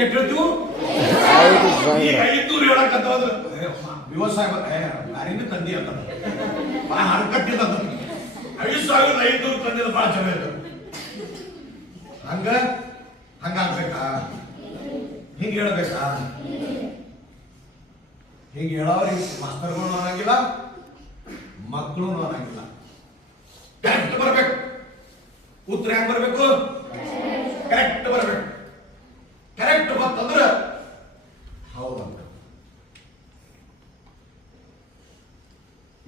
ಎಷ್ಟು ಹೇಳ್ತೀವಿ? 500 ಹೇಳಕತ್ತಂದ್ರೆ ವ್ಯವಸಾಯ ಯಾರಿಂದ ತಂದಿ ಅಂತ ಹರ್ಕತ್ತಿಲ್ಲ 5,500 ತಂದಿದ ಭಾಳ ಚೆನ್ನಾಗಿತ್ತು. ಹಂಗಾಗ್ಬೇಕಾ? ಹಿಂಗೆ ಹೇಳ್ಬೇಕಾ? ಹಿಂಗೆ ಹೇಳೋರಿಗೆ ಮಾಸ್ತರ್ಗಳು ಅನ್ನಂಗಿಲ್ಲ, ಮಕ್ಕಳು ಅನ್ನಂಗಿಲ್ಲ. ಕರೆಕ್ಟ್ ಬರ್ಬೇಕು. ಉತ್ತರ ಹೆಂಗ್ ಬರ್ಬೇಕು? ಕರೆಕ್ಟ್ ಬರ್ಬೇಕು. ಕರೆಕ್ಟ್ ಬಂತಂದ್ರೆ ಹೌದಂತ.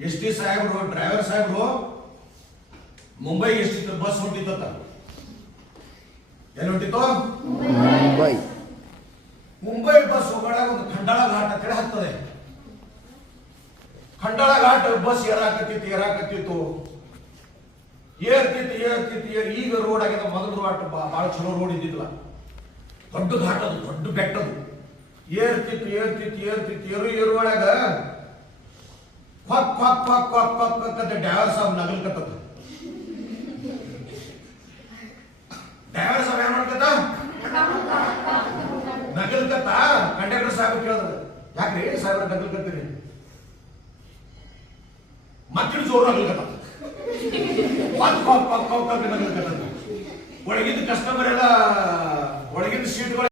ಎಸ್ ಟಿ ಸಾಹೇಬ್ರು, ಡ್ರೈವರ್ ಸಾಹೇಬ್ರು ಮುಂಬೈಗೆ ಎಷ್ಟಿತ್ತು ಬಸ್ ಹೊಂಟಿತ್ತ? ಎಲ್ಲಿ ಹೊಂಟಿತ್ತು? ಮುಂಬೈ ಬಸ್ ಹೋಗೋದಾಗ ಒಂದು ಖಂಡಾಳ ಘಾಟ್ ಅಂತ ಹೇಳಿ ಹತ್ತದೆ. ಖಂಡಾಳ ಘಾಟ್ ಬಸ್ ಏರಾಕತ್ತಿತ್ತು. ಈಗ ರೋಡ್ ಆಗ್ಯದ. ಮೊದಲು ರೋಡ್ ಬಹಳ ಚಲೋ ರೋಡ್ ಇದ್ದಿಲ್ಲ. ದೊಡ್ಡ ಘಾಟ್ ಅದು, ದೊಡ್ಡ ಬೆಟ್ಟದು. ಏರುವಾಗ ಡ್ರೈವರ್ ಸಾಬ್ ನಗಲ್ಕತ್ತ. ಡ್ರೈವರ್ ಸಾಬ್ ಏನ್ ಮಾಡ್ಕತ್ತ? ನಗಲ್ಕತ್ತ. ಕಂಡಕ್ಟರ್ ಸಾಹೇಬ್ ಕೇಳಿದ್ರ, ಯಾಕ್ರಿ ಸಾಹೇಬ್ರ ನಗಲ್ಕತ್ತೀರಿ? ಮಕ್ಕಳು ಜೋರು ನಗಲ್ಕತ್ತ. ನಗಲ್ಕತ್ತ. ಒಳಗಿಂದ ಕಸ್ಟಮರ್ ಎಲ್ಲ, ಒಳಗಿಂದ ಸೀಟ್ಗಳು